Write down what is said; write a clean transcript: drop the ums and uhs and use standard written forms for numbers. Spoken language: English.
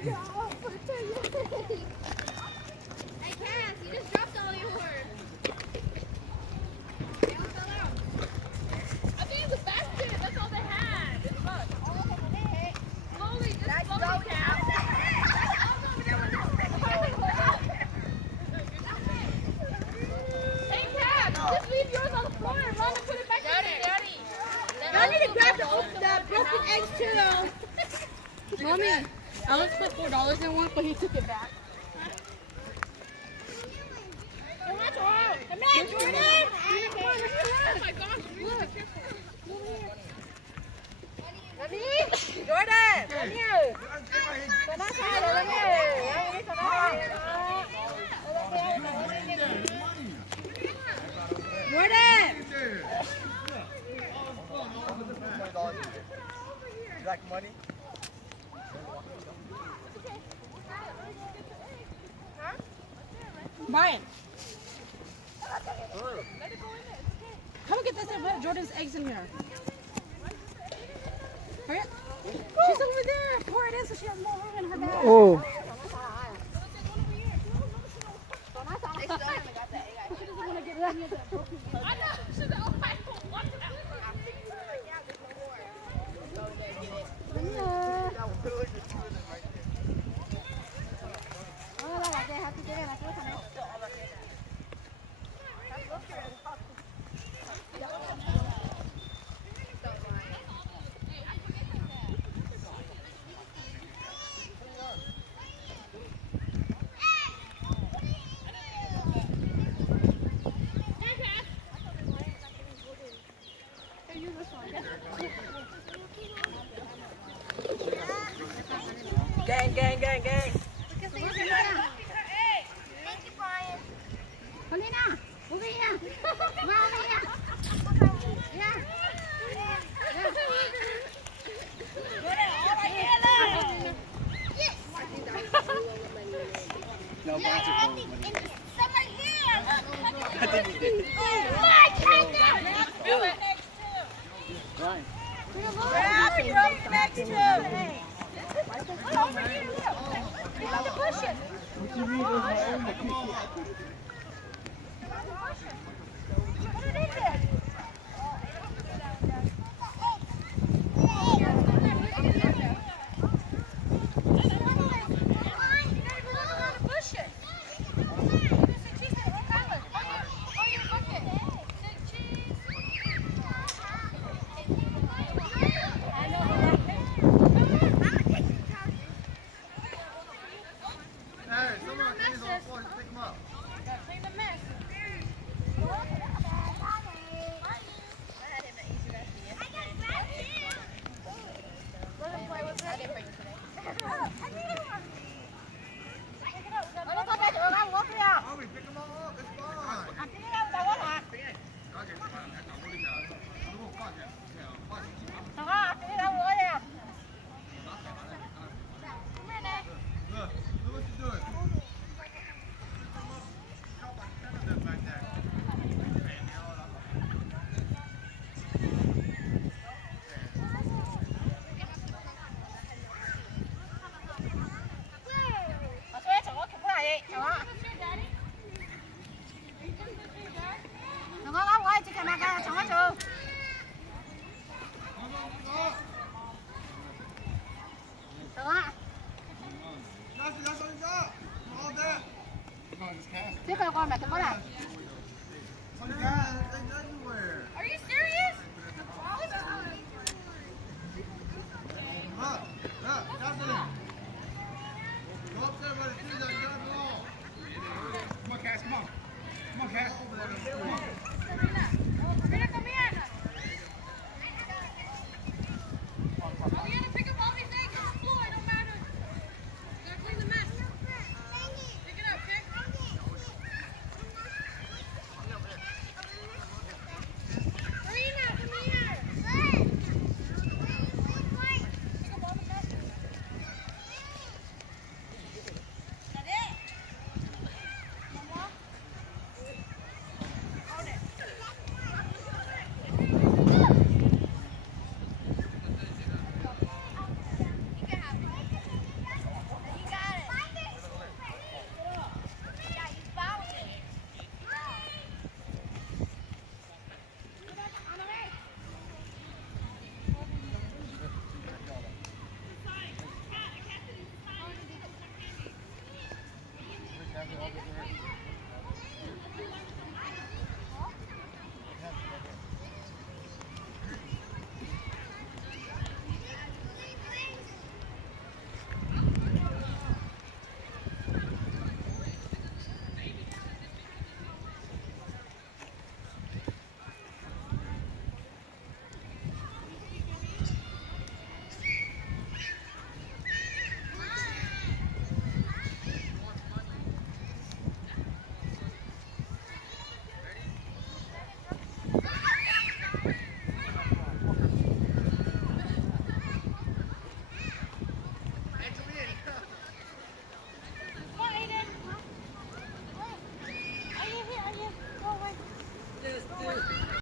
Hey, Cass, you just dropped all yours. I think it's a basket. That's all they had. It's fun. Slowly, just slowly, Cass. Hey, Cass, just leave yours on the floor and run and put it back in there. Y'all need to grab the broken eggs too. Mommy, Alex put $4 in one, but he took it back. Come on, Jordan. Oh my gosh, look. Jordan, come here. Come on, Tyler, come here. Come on. Jordan. Like money? Brian. Come and get this and put Jordan's eggs in here. Hurry up. She's over there. Pour it in so she has more room in her bag. Oh. She doesn't want to get any of that broken eggs. I know. She's like, oh, I don't want that. Gang, gang, gang, gang. Paulina, over here. Come on, over here. Yeah. No, Ryan. Grab your own next to. Over here, look. You have to push it. Put it in there. Hey, someone clean these on the floor. Just pick them up. Clean the mess. Homie, pick them all up. It's fine. Look what you're doing. Back there. That's all you got. All that. Chứ còn con mẹ tôi có này. All you got. It's everywhere.